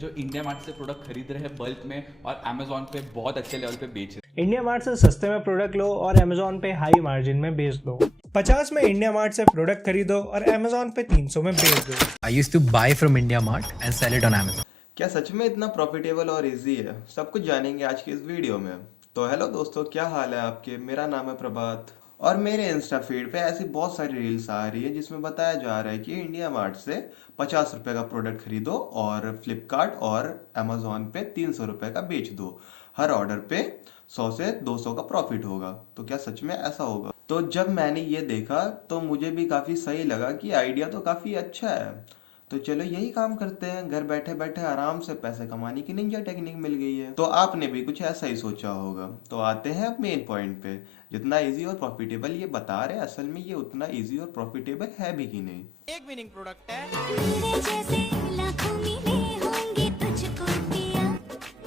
जो India mart से product खरीद रहे हैं बल्क में और अमेजोन पे बहुत अच्छे लेवल पे बेच रहे हैं। इंडिया मार्ट से सस्ते में प्रोडक्ट लो और अमेजोन पे हाई मार्जिन में बेच दो। 50 में इंडिया मार्ट से प्रोडक्ट खरीदो और अमेजोन पे 300 में बेच दो। I used to buy from India Mart and sell it on Amazon. क्या सच में इतना प्रॉफिटेबल और इजी है? सब कुछ जानेंगे आज की इस वीडियो में। तो हेलो दोस्तों, क्या हाल है आपके? मेरा नाम है प्रभात और मेरे इंस्टा फीड पे ऐसी बहुत सारी रील्स आ रही है जिसमें बताया जा रहा है कि इंडिया मार्ट से 50 रुपए का प्रोडक्ट खरीदो और फ्लिपकार्ट और अमेजोन पे 300 रुपए का बेच दो। हर ऑर्डर पे 100 से 200 का प्रॉफिट होगा। तो क्या सच में ऐसा होगा? तो जब मैंने ये देखा तो मुझे भी काफ़ी सही लगा कि आइडिया तो काफ़ी अच्छा है। तो चलो यही काम करते हैं। घर बैठे बैठे आराम से पैसे कमाने की निंजा टेक्निक मिल गई है। तो आपने भी कुछ ऐसा ही सोचा होगा। तो आते हैं अब मेन पॉइंट पे। जितना इजी और प्रॉफिटेबल ये बता रहे हैं, असल में ये उतना इजी और प्रॉफिटेबल है भी कि नहीं। एक विनिंग प्रोडक्ट है। मेरे जैसे लाखों मिले होंगे तुझको पिया,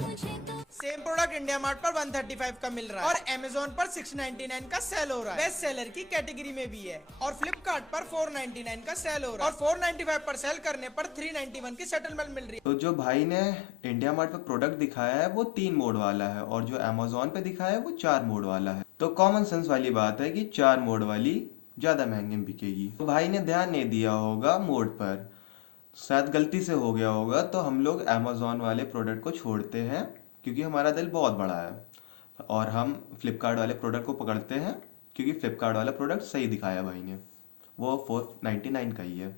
मुझे तो सेम प्रोडक्ट इंडिया मार्ट पर 135 का मिल रहा है और अमेजोन पर 699 का सेल हो रहा है। बेस्ट सेलर की कैटेगरी में भी है और फ्लिपकार्ट पर 499 का सेल हो रहा है और 495 पर सेल करने पर 391 की सेटलमेंट मिल रही है। तो जो भाई ने इंडिया मार्ट पे प्रोडक्ट दिखाया है वो 3 मोड वाला है और जो अमेजोन पे दिखाया है वो 4 मोड वाला है। तो कॉमन सेंस वाली बात है कि 4 मोड वाली ज्यादा महंगी में बिकेगी। तो भाई ने ध्यान नहीं दिया होगा मोड पर, शायद गलती से हो गया होगा। तो हम लोग अमेजोन वाले प्रोडक्ट को छोड़ते हैं क्योंकि हमारा दिल बहुत बड़ा है और हम फ्लिपकार्ट वाले प्रोडक्ट को पकड़ते हैं क्योंकि फ्लिपकार्ट वाला प्रोडक्ट सही दिखाया भाई ने। वो 499 का ही है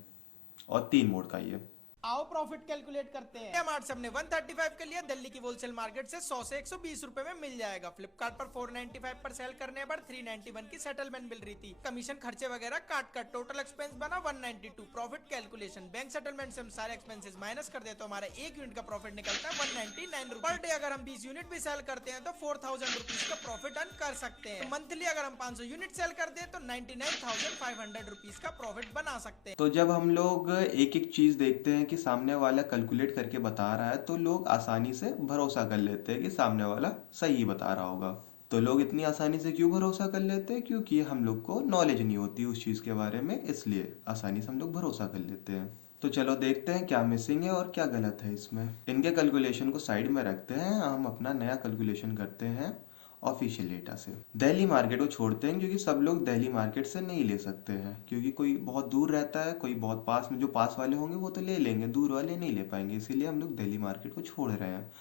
और 3 मोड का ही है। आओ प्रॉफिट कैलकुलेट करते हैं। इंडिया मार्ट से हमने 135 के लिए दिल्ली की होलसेल मार्केट से 100 से 120 रुपए में मिल जाएगा। फ्लिपकार्ट पर 495 पर सेल करने पर 391 की सेटलमेंट मिल रही थी। कमीशन खर्चे वगैरह काट कर टोटल एक्सपेंस बना 192। प्रॉफिट कैलकुलेशन बैंक सेटलमेंट से हम सारे एक्सपेंसेस माइनस कर दे तो हमारा 1 यूनिट का प्रॉफिट निकलता है 199 रुपए पर डे। अगर हम 20 यूनिट भी सेल करते हैं तो 4000 रुपीज का प्रॉफिट अर्न कर सकते हैं। मंथली अगर हम 500 यूनिट सेल कर दे तो 99,500 रुपीज का प्रॉफिट बना सकते हैं। तो जब हम लोग एक एक चीज देखते हैं कि सामने वाला कैलकुलेट करके बता रहा है तो लोग आसानी से भरोसा कर लेते हैं कि सामने वाला सही बता रहा होगा। तो लोग इतनी आसानी से क्यों भरोसा कर लेते हैं? क्योंकि हम लोग को नॉलेज नहीं होती उस चीज के बारे में, इसलिए आसानी से हम लोग भरोसा कर लेते हैं। तो चलो देखते हैं क्या मिसिंग है और क्या गलत है इसमें। इनके कैलकुलेशन को साइड में रखते हैं, हम अपना नया कैलकुलेशन करते हैं ऑफिशियल डेटा से। दिल्ली मार्केट को छोड़ते हैं क्योंकि सब लोग दिल्ली मार्केट से नहीं ले सकते हैं, क्योंकि कोई बहुत दूर रहता है, कोई बहुत पास में। जो पास वाले होंगे वो तो ले लेंगे, दूर वाले नहीं ले पाएंगे, इसीलिए हम लोग दिल्ली मार्केट को छोड़ रहे हैं।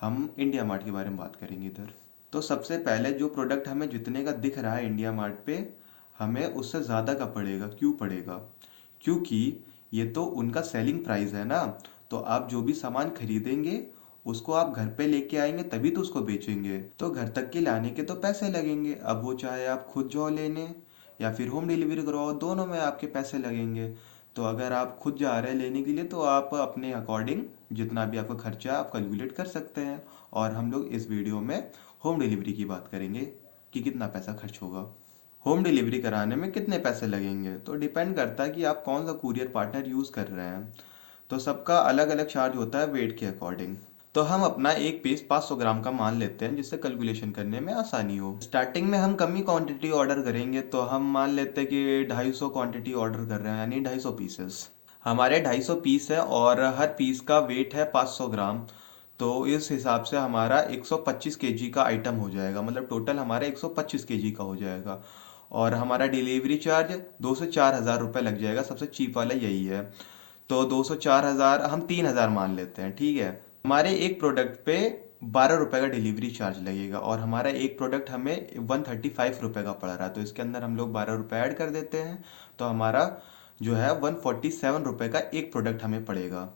हम इंडिया मार्ट के बारे में बात करेंगे इधर। तो सबसे पहले जो प्रोडक्ट हमें जितने का दिख रहा है इंडिया मार्ट पे, हमें उससे ज़्यादा का पड़ेगा। क्यों पड़ेगा? क्योंकि ये तो उनका सेलिंग प्राइस है ना। तो आप जो भी सामान खरीदेंगे उसको आप घर पे लेके आएंगे तभी तो उसको बेचेंगे। तो घर तक के लाने के तो पैसे लगेंगे। अब वो चाहे आप खुद जाओ लेने या फिर होम डिलीवरी करवाओ, दोनों में आपके पैसे लगेंगे। तो अगर आप खुद जा रहे हैं लेने के लिए तो आप अपने अकॉर्डिंग जितना भी आपका खर्चा है आप कैलकुलेट कर सकते हैं। और हम लोग इस वीडियो में होम डिलीवरी की बात करेंगे कि कितना पैसा खर्च होगा। होम डिलीवरी कराने में कितने पैसे लगेंगे तो डिपेंड करता है कि आप कौन सा कुरियर पार्टनर यूज़ कर रहे हैं। तो सबका अलग अलग चार्ज होता है वेट के अकॉर्डिंग। तो हम अपना एक पीस 500 ग्राम का मान लेते हैं जिससे कैलकुलेशन करने में आसानी हो। स्टार्टिंग में हम कम ही क्वांटिटी ऑर्डर करेंगे, तो हम मान लेते हैं कि 250 क्वांटिटी ऑर्डर कर रहे हैं, यानी 250 पीसेस। हमारे 250 पीस है और हर पीस का वेट है 500 ग्राम। तो इस हिसाब से हमारा 125 केजी का आइटम हो जाएगा, मतलब टोटल हमारा 125 केजी का हो जाएगा। और हमारा डिलीवरी चार्ज 2 से 4 हज़ार रुपये लग जाएगा, सबसे चीप वाला यही है। तो 2 से 4 हज़ार हम 3 हज़ार मान लेते हैं, ठीक है। हमारे एक प्रोडक्ट पे 12 रुपये का डिलीवरी चार्ज लगेगा और हमारा एक प्रोडक्ट हमें 135 रुपये का पड़ रहा है। तो इसके अंदर हम लोग 12 रुपये ऐड कर देते हैं तो हमारा जो है 147 रुपये का एक प्रोडक्ट हमें पड़ेगा,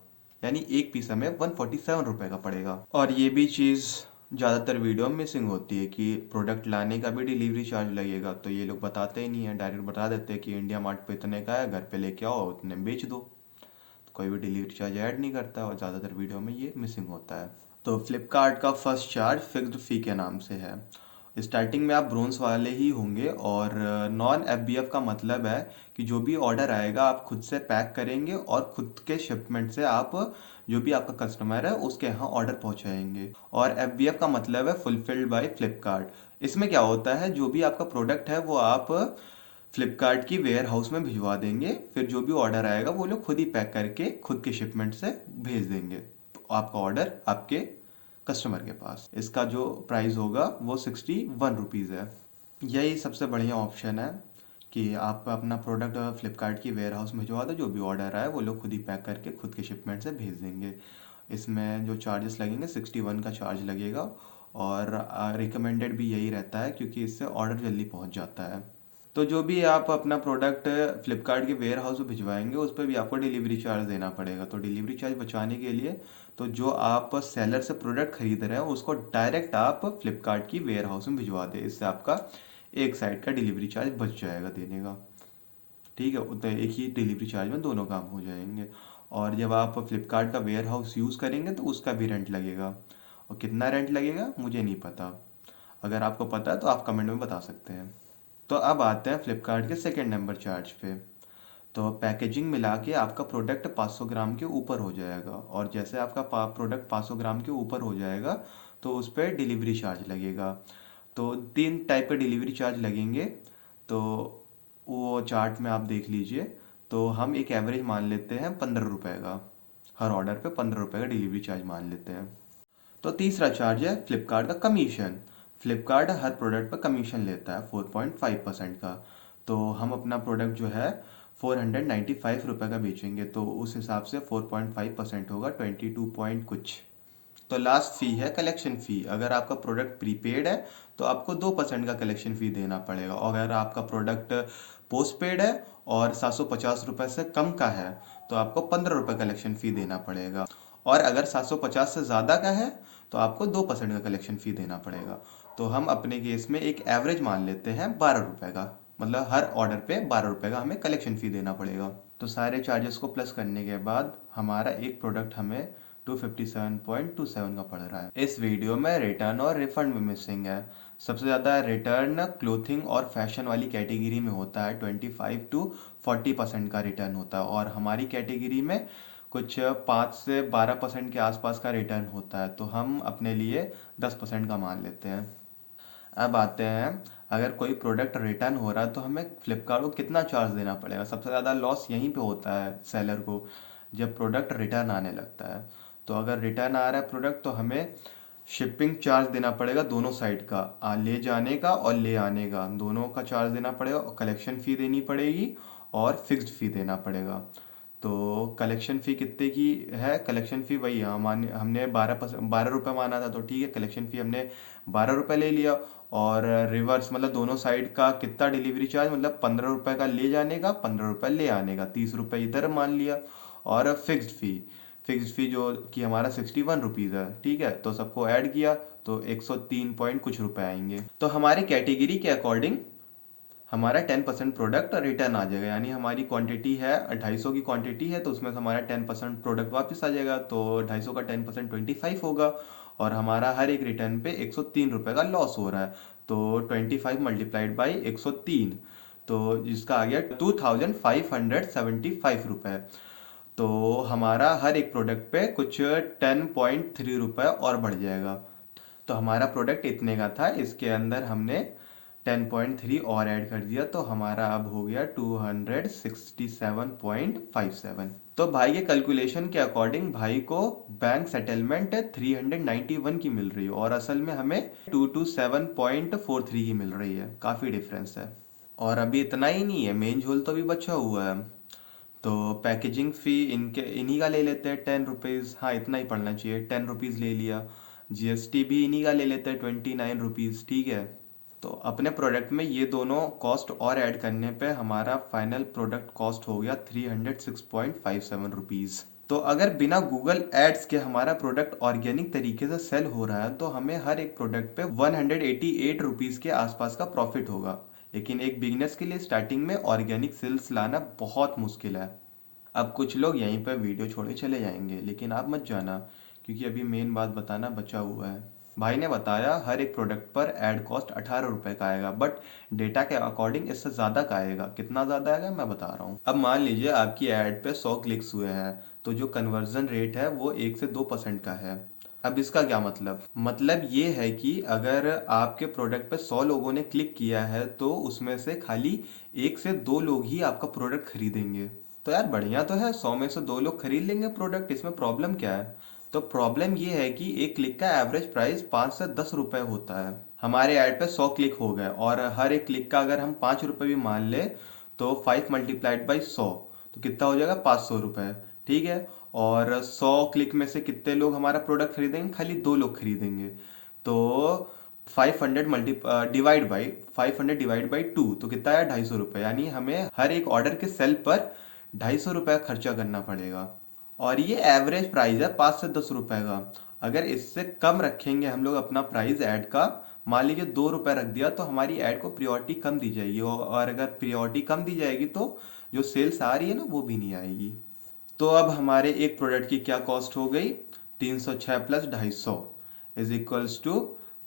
यानी एक पीस हमें 147 रुपये का पड़ेगा। और ये भी चीज़ ज़्यादातर वीडियो में मिसिंग होती है कि प्रोडक्ट लाने का भी डिलीवरी चार्ज लगेगा। तो ये लोग बताते ही नहीं है, डायरेक्ट बता देते हैं कि इंडिया मार्ट पे इतने का है, घर पे लेके आओ उतने में बेच दो। कोई भी डिलीवरी चार्ज ऐड नहीं करता और ज़्यादातर वीडियो में ये मिसिंग होता है। तो फ्लिपकार्ट का फर्स्ट चार्ज फिक्स्ड फ़ी के नाम से है। स्टार्टिंग में आप ब्रोंस वाले ही होंगे और नॉन एफबीएफ का मतलब है कि जो भी ऑर्डर आएगा आप खुद से पैक करेंगे और खुद के शिपमेंट से आप जो भी आपका कस्टमर है उसके यहाँ ऑर्डर पहुँचाएंगे। और एफबीएफ का मतलब है फुलफिल्ड बाय फ्लिपकार्ट। इसमें क्या होता है, जो भी आपका प्रोडक्ट है वो आप फ्लिपकार्ट की वेयर हाउस में भिजवा देंगे, फिर जो भी ऑर्डर आएगा वो लोग खुद ही पैक करके खुद के शिपमेंट से भेज देंगे। आपका ऑर्डर आपके कस्टमर के पास। इसका जो प्राइस होगा वो 61 रुपीज़ है। यही सबसे बढ़िया ऑप्शन है कि आप अपना प्रोडक्ट फ्लिपकार्ट की वेयर हाउस में भिजवा दो, जो भी ऑर्डर आए वो लोग खुद ही पैक करके खुद के शिपमेंट से भेज देंगे। इसमें जो चार्जेस लगेंगे 61 का चार्ज लगेगा, और रिकमेंडेड भी यही रहता है क्योंकि इससे ऑर्डर जल्दी पहुंच जाता है। तो जो भी आप अपना प्रोडक्ट फ्लिपकार्ट के वेयर हाउस में भिजवाएंगे उस पर भी आपको डिलीवरी चार्ज देना पड़ेगा। तो डिलीवरी चार्ज बचाने के लिए तो जो आप सेलर से प्रोडक्ट खरीद रहे हैं उसको डायरेक्ट आप फ्लिपकार्ट की वेयर हाउस में भिजवा दें। इससे आपका एक साइड का डिलीवरी चार्ज बच जाएगा देने का। ठीक है, उतना एक ही डिलीवरी चार्ज में दोनों काम हो जाएंगे। और जब आप फ्लिपकार्ट का वेयर हाउस यूज़ करेंगे तो उसका भी रेंट लगेगा, और कितना रेंट लगेगा मुझे नहीं पता। अगर आपको पता है तो आप कमेंट में बता सकते हैं। तो अब आते हैं फ्लिपकार्ट के सेकेंड नंबर चार्ज पे। तो पैकेजिंग मिला के आपका प्रोडक्ट 500 ग्राम के ऊपर हो जाएगा, और जैसे आपका प्रोडक्ट 500 ग्राम के ऊपर हो जाएगा तो उस पर डिलीवरी चार्ज लगेगा। तो 3 टाइप के डिलीवरी चार्ज लगेंगे। तो वो चार्ट में आप देख लीजिए। तो हम एक एवरेज मान लेते हैं 15 रुपये का, हर ऑर्डर पे 15 रुपये का डिलीवरी चार्ज मान लेते हैं। तो तीसरा चार्ज है फ्लिपकार्ट का कमीशन। फ्लिपकार्ट हर प्रोडक्ट पर कमीशन लेता है 4.5% का। तो हम अपना प्रोडक्ट जो है 495 रुपये का बेचेंगे, तो उस हिसाब से 4.5% होगा 22 पॉइंट कुछ। तो लास्ट फी है कलेक्शन फ़ी। अगर आपका प्रोडक्ट प्रीपेड है तो आपको 2% का कलेक्शन फ़ी देना पड़ेगा, और अगर आपका प्रोडक्ट पोस्ट पेड है और 750 रुपये से कम का है तो आपको 15 रुपये कलेक्शन फ़ी देना पड़ेगा, और अगर 750 से ज़्यादा का है तो आपको 2% का कलेक्शन फ़ी देना पड़ेगा। तो हम अपने केस में एक एवरेज मान लेते हैं 12 रुपये का, मतलब हर ऑर्डर पे 12 रुपये का हमें कलेक्शन फ़ी देना पड़ेगा। तो सारे चार्जेस को प्लस करने के बाद हमारा एक प्रोडक्ट हमें 257.27 का पड़ रहा है। इस वीडियो में रिटर्न और रिफंड में मिसिंग है। सबसे ज़्यादा रिटर्न क्लोथिंग और फैशन वाली कैटेगरी में होता है, 25 to 40% का रिटर्न होता है, और हमारी कैटेगरी में कुछ 5 से 12% के आसपास का रिटर्न होता है। तो हम अपने लिए 10% का मान लेते हैं। अब आते हैं, अगर कोई प्रोडक्ट रिटर्न हो रहा है तो हमें फ्लिपकार्ट को कितना चार्ज देना पड़ेगा। सबसे ज़्यादा लॉस यहीं पे होता है सेलर को, जब प्रोडक्ट रिटर्न आने लगता है। तो अगर रिटर्न आ रहा है प्रोडक्ट तो हमें शिपिंग चार्ज देना पड़ेगा दोनों साइड का, ले जाने का और ले आने का, दोनों का चार्ज देना पड़ेगा, और कलेक्शन फ़ी देनी पड़ेगी और फिक्स्ड फ़ी देना पड़ेगा। तो कलेक्शन फ़ी कितने की है? कलेक्शन फ़ी वही है, हमने 12 रुपये माना था, तो ठीक है कलेक्शन फ़ी हमने 12 रुपये ले लिया, और रिवर्स मतलब दोनों साइड का कितना डिलीवरी चार्ज, मतलब 15 रुपये का ले जाने का, 15 रुपये ले आने का, 30 रुपये इधर मान लिया। और फिक्स्ड फ़ी जो कि हमारा 61 रुपीज़ है, ठीक है। तो सबको ऐड किया तो 103 पॉइंट कुछ रुपए आएंगे। तो हमारी कैटेगरी के अकॉर्डिंग हमारा 10% प्रोडक्ट रिटर्न आ जाएगा, यानी हमारी क्वांटिटी है 250 की क्वांटिटी है, तो उसमें से हमारा 10% प्रोडक्ट वापस आ जाएगा, तो 250 का 10% 25 होगा, और हमारा हर एक रिटर्न पे 103 रुपये का लॉस हो रहा है। तो 25 मल्टीप्लाइड बाई 103, तो जिसका आ गया 2575 रुपये। तो हमारा हर एक प्रोडक्ट पे कुछ 10.3 रुपये और बढ़ जाएगा। तो हमारा प्रोडक्ट इतने का था, इसके अंदर हमने 10.3 और ऐड कर दिया, तो हमारा अब हो गया 267.57। तो भाई के कैलकुलेशन के अकॉर्डिंग भाई को बैंक सेटलमेंट 391 की मिल रही है, और असल में हमें 227.43 की मिल रही है। काफ़ी डिफरेंस है। और अभी इतना ही नहीं है, मेन झोल तो अभी बचा हुआ है। तो पैकेजिंग फ़ी इन्हीं का ले लेते हैं 10 रुपीज़, हाँ इतना ही पड़ना चाहिए, 10 रुपीज़ ले लिया। जीएसटी भी इन्हीं का ले लेते हैं 29 रुपीज़, ठीक है। तो अपने प्रोडक्ट में ये दोनों कॉस्ट और ऐड करने पे हमारा फाइनल प्रोडक्ट कॉस्ट हो गया 306.57 रुपीज़। तो अगर बिना गूगल एड्स के हमारा प्रोडक्ट ऑर्गेनिक तरीके से सेल हो रहा है तो हमें हर एक प्रोडक्ट पे 188 रुपीज़ के आसपास का प्रॉफिट होगा। लेकिन एक बिगनर्स के लिए स्टार्टिंग में ऑर्गेनिक सेल्स लाना बहुत मुश्किल है। अब कुछ लोग यहीं पर वीडियो छोड़े चले जाएंगे, लेकिन आप मत जाना, क्योंकि अभी मेन बात बताना बचा हुआ है। भाई ने बताया हर एक प्रोडक्ट पर ऐड कॉस्ट 18 रुपये का आएगा, बट डेटा के अकॉर्डिंग इससे ज़्यादा का आएगा। कितना ज़्यादा आएगा मैं बता रहा हूँ। अब मान लीजिए आपकी ऐड पे 100 क्लिक्स हुए हैं, तो जो कन्वर्जन रेट है वो 1 से 2% का है। अब इसका क्या मतलब ये है कि अगर आपके प्रोडक्ट पे 100 लोगों ने क्लिक किया है तो उसमें से खाली 1 से 2 लोग ही आपका प्रोडक्ट खरीदेंगे। तो यार बढ़िया तो है, 100 में से 2 लोग खरीद लेंगे प्रोडक्ट, इसमें प्रॉब्लम क्या है। तो प्रॉब्लम ये है कि एक क्लिक का एवरेज प्राइस 5 से 10 रुपए होता है। हमारे ऐड पे 100 क्लिक हो गए और हर एक क्लिक का अगर हम 5 रुपए भी मान ले तो 5 मल्टीप्लाइड बाई 100 तो कितना हो जाएगा 500 रुपए। ठीक है, और 100 क्लिक में से कितने लोग हमारा प्रोडक्ट खरीदेंगे? खाली 2 लोग खरीदेंगे। तो 500 डिवाइड बाई 2 तो कितना आया 250 रुपये। यानी हमें हर एक ऑर्डर के सेल पर 250 रुपये खर्चा करना पड़ेगा और ये एवरेज प्राइस है 5 से 10 रुपए का। अगर इससे कम रखेंगे हम लोग अपना प्राइस ऐड का, मान लीजिए 2 रुपए रख दिया, तो हमारी ऐड को प्रियोरिटी कम दी जाएगी और अगर प्रियोरिटी कम दी जाएगी तो जो सेल्स आ रही है ना वो भी नहीं आएगी। तो अब हमारे एक प्रोडक्ट की क्या कॉस्ट हो गई? 306 plus 250 is equals to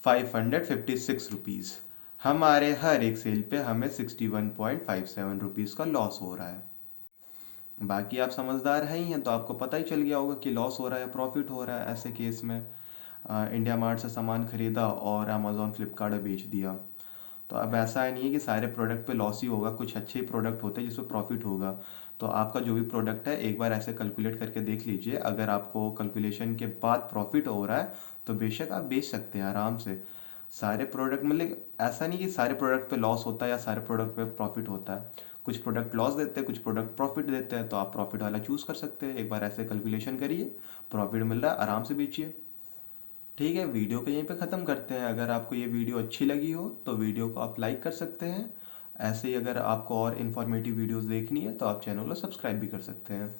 556 rupees. हमारे हर एक सेल पे हमें 61.57 रुपीज़ का लॉस हो रहा है। बाकी आप समझदार हैं ही हैं तो आपको पता ही चल गया होगा कि लॉस हो रहा है या प्रॉफिट हो रहा है। ऐसे केस में इंडिया मार्ट से सामान खरीदा और अमेजोन फ्लिपकार्ट में बेच दिया। तो अब ऐसा है नहीं है कि सारे प्रोडक्ट पे लॉस ही होगा, कुछ अच्छे प्रोडक्ट होते हैं जिसमें प्रॉफिट होगा। तो आपका जो भी प्रोडक्ट है एक बार ऐसे कैलकुलेट करके देख लीजिए। अगर आपको कैलकुलेशन के बाद प्रॉफिट हो रहा है तो बेशक आप बेच सकते हैं आराम से। सारे प्रोडक्ट मतलब ऐसा नहीं कि सारे प्रोडक्ट पे लॉस होता है या सारे प्रोडक्ट पे प्रॉफिट होता है। कुछ प्रोडक्ट लॉस देते हैं, कुछ प्रोडक्ट प्रॉफिट देते हैं, तो आप प्रॉफिट वाला चूज़ कर सकते हैं। एक बार ऐसे कैलकुलेशन करिए, प्रॉफिट मिल रहा है आराम से बेचिए। ठीक है, वीडियो को यहीं पे ख़त्म करते हैं। अगर आपको ये वीडियो अच्छी लगी हो तो वीडियो को आप लाइक कर सकते हैं। ऐसे ही अगर आपको और इन्फॉर्मेटिव वीडियोस देखनी है तो आप चैनल को सब्सक्राइब भी कर सकते हैं।